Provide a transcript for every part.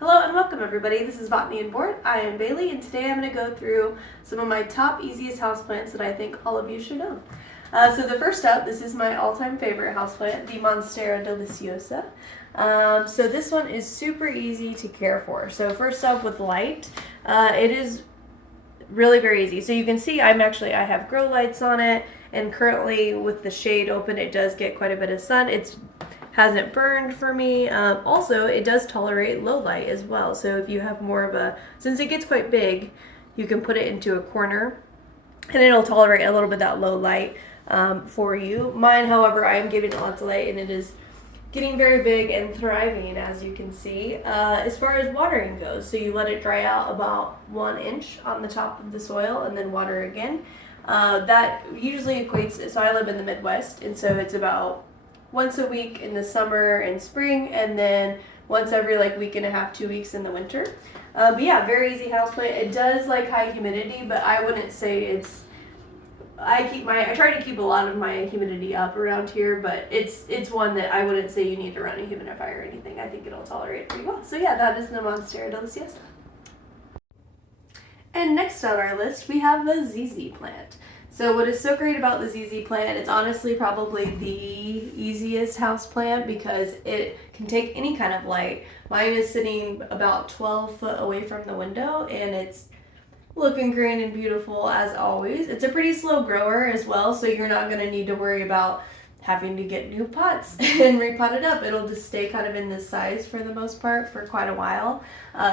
Hello and welcome everybody, this is Botany and Board. I am Bailey and today I'm going to go through some of my top easiest houseplants that I think all of you should own. So the first up, this is my all-time favorite houseplant, the Monstera Deliciosa. So this one is super easy to care for. So first up with light, it is really very easy. So you can see I have grow lights on it, and currently with the shade open it does get quite a bit of sun. It hasn't burned for me. Also, it does tolerate low light as well. So if you have more of since it gets quite big, you can put it into a corner and it'll tolerate a little bit of that low light for you. Mine, however, I am giving it lots of light and it is getting very big and thriving, as you can see. As far as watering goes, so you let it dry out about 1 inch on the top of the soil and then water again. That usually equates, so I live in the Midwest, and so it's about once a week in the summer and spring, and then once every week and a half, 2 weeks in the winter. But yeah, very easy houseplant. It does like high humidity, but I wouldn't say it's, I try to keep a lot of my humidity up around here, but it's one that I wouldn't say you need to run a humidifier or anything. I think it'll tolerate it pretty well. So yeah, that is the Monstera Deliciosa. And next on our list, we have the ZZ plant. So what is so great about the ZZ plant, it's honestly probably the easiest house plant because it can take any kind of light. Mine is sitting about 12 foot away from the window and it's looking green and beautiful as always. It's a pretty slow grower as well, so you're not going to need to worry about having to get new pots and repot it up. It'll just stay kind of in this size for the most part for quite a while.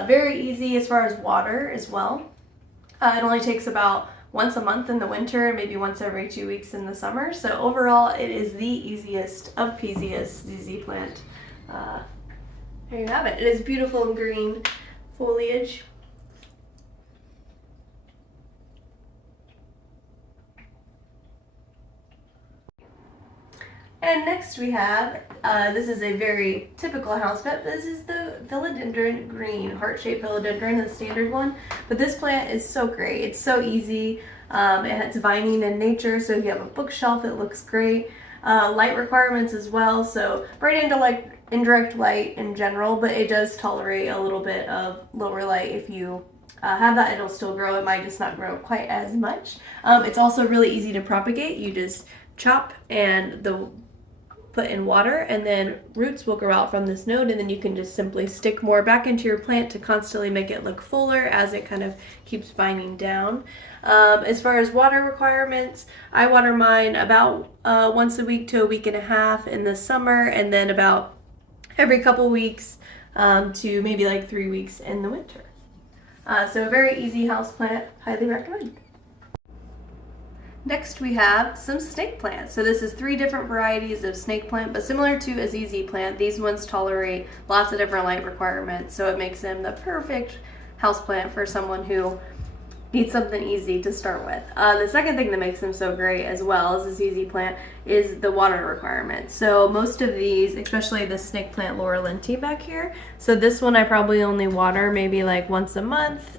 Very easy as far as water as well. It only takes about once a month in the winter, maybe once every 2 weeks in the summer. So overall, it is the easiest of peasiest ZZ plant. There you have it. It is beautiful and green foliage. And next we have, this is a very typical houseplant. This is the Philodendron Green, heart-shaped philodendron, the standard one. But this plant is so great. It's so easy. It's vining in nature, so if you have a bookshelf, it looks great. Light requirements as well, so right into indirect light in general, but it does tolerate a little bit of lower light. If you have that, it'll still grow. It might just not grow quite as much. It's also really easy to propagate. You just chop and put in water, and then roots will grow out from this node, and then you can just simply stick more back into your plant to constantly make it look fuller as it kind of keeps vining down. As far as water requirements, I water mine about once a week to a week and a half in the summer, and then about every couple weeks to maybe 3 weeks in the winter. So a very easy house plant, highly recommend. Next we have some snake plants. So this is 3 different varieties of snake plant, but similar to a ZZ plant, these ones tolerate lots of different light requirements, so it makes them the perfect house plant for someone who needs something easy to start with. The second thing that makes them so great as well as a ZZ plant is the water requirement. So most of these, especially the snake plant Laura Linty back here, so this one I probably only water maybe once a month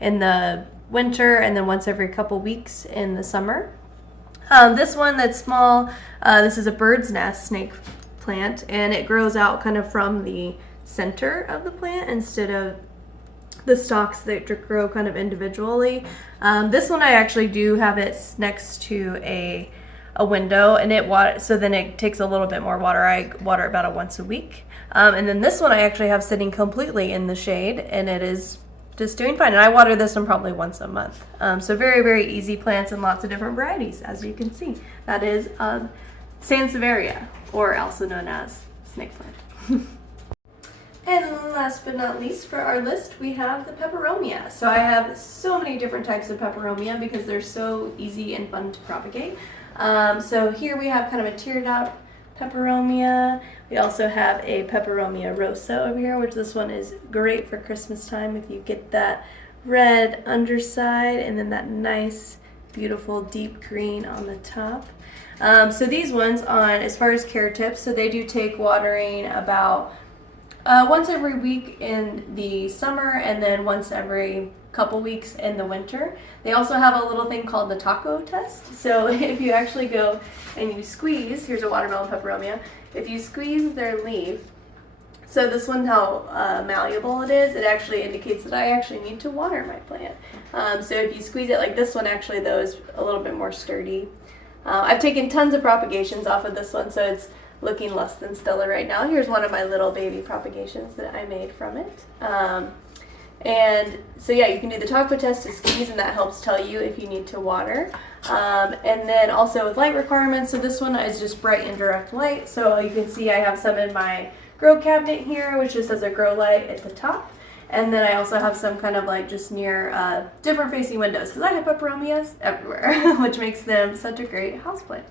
in the winter, and then once every couple weeks in the summer. This one that's small, this is a bird's nest snake plant, and it grows out kind of from the center of the plant instead of the stalks that grow kind of individually. This one I actually do have it next to a window, and so then it takes a little bit more water. I water about once a week. And then this one I actually have sitting completely in the shade, and it is just doing fine. And I water this one probably once a month. So very, very easy plants and lots of different varieties, as you can see. That is Sansevieria, or also known as snake plant. And last but not least for our list, we have the Peperomia. So I have so many different types of Peperomia because they're so easy and fun to propagate. So here we have kind of a teardrop Peperomia. We also have a Peperomia rosa over here, which this one is great for Christmas time if you get that red underside and then that nice, beautiful deep green on the top. So these ones as far as care tips, so they do take watering about once every week in the summer and then once every couple weeks in the winter. They also have a little thing called the taco test. So if you actually go and you squeeze, here's a watermelon peperomia, if you squeeze their leaf, So this one, how malleable it is, it actually indicates that I actually need to water my plant. So if you squeeze it like this one, actually though is a little bit more sturdy. I've taken tons of propagations off of this one, so it's looking less than stellar right now. Here's one of my little baby propagations that I made from it. And so yeah, you can do the Takwa test to squeeze, and that helps tell you if you need to water. And then also with light requirements, so this one is just bright and direct light. So you can see I have some in my grow cabinet here, which just has a grow light at the top. And then I also have some kind of like just near different facing windows, because I have peperomias everywhere, which makes them such a great houseplant.